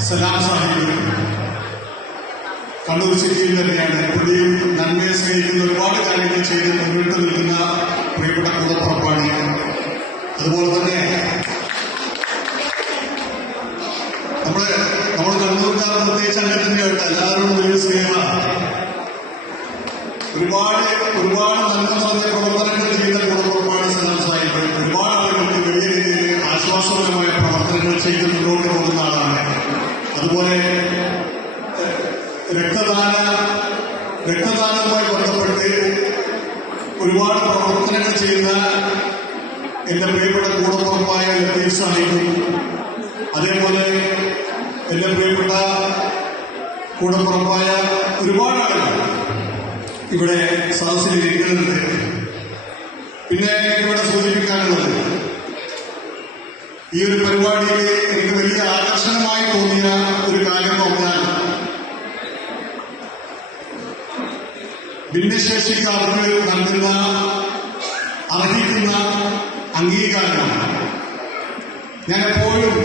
സലാം സാഹിബ് കണ്ണൂർ സിറ്റിയിൽ തന്നെയാണ്. പുള്ളിയും നന്മയെ സ്നേഹിക്കുന്ന ഒരുപാട് കാര്യങ്ങൾ ചെയ്ത് മുന്നോട്ട് നിൽക്കുന്ന പ്രിയപ്പെട്ട കൂടപ്പുറപ്പാണ്. അതുപോലെ തന്നെ നമ്മൾ കണ്ണൂർക്കാർ പ്രത്യേകിച്ച് അങ്ങനെ തന്നെയായിട്ട് എല്ലാവരോടും വലിയ സ്നേഹമാണ്. ഒരുപാട് നന്മ നിറഞ്ഞ പ്രവർത്തനങ്ങൾ ചെയ്യുന്ന കൂടപ്പുറപ്പാണ് സലാം സാഹിബ്. ഒരുപാട് ആളുകൾക്ക് വലിയ രീതിയിൽ ആശ്വാസപരമായ പ്രവർത്തനങ്ങൾ ചെയ്ത് മുന്നോട്ട് പോകുന്ന ആളാണ്. അതുപോലെ രക്തദാനവുമായി ബന്ധപ്പെട്ട് ഒരുപാട് പ്രവർത്തനങ്ങൾ ചെയ്യുന്ന എന്റെ പ്രിയപ്പെട്ട കൂടപ്പുറപ്പായ ലത്തീഫ് സാഹിബും, അതേപോലെ എന്റെ പ്രിയപ്പെട്ട കൂടപ്പുറപ്പായ ഒരുപാട് ആളുകൾ ഇവിടെ സദസ്സിൽ ഇരിക്കുന്നുണ്ട്. പിന്നെ ഇവിടെ സൂചിപ്പിക്കാനുള്ളത്, ഈ ഒരു പരിപാടിയിൽ എനിക്ക് വലിയ ആകർഷണമായി തോന്നിയ ഒരു കാര്യം നോക്കാൻ, ഭിന്നശേഷിക്കാർക്ക് നൽകുന്ന അർഹിക്കുന്ന അംഗീകാരമാണ്. ഞാൻ എപ്പോഴും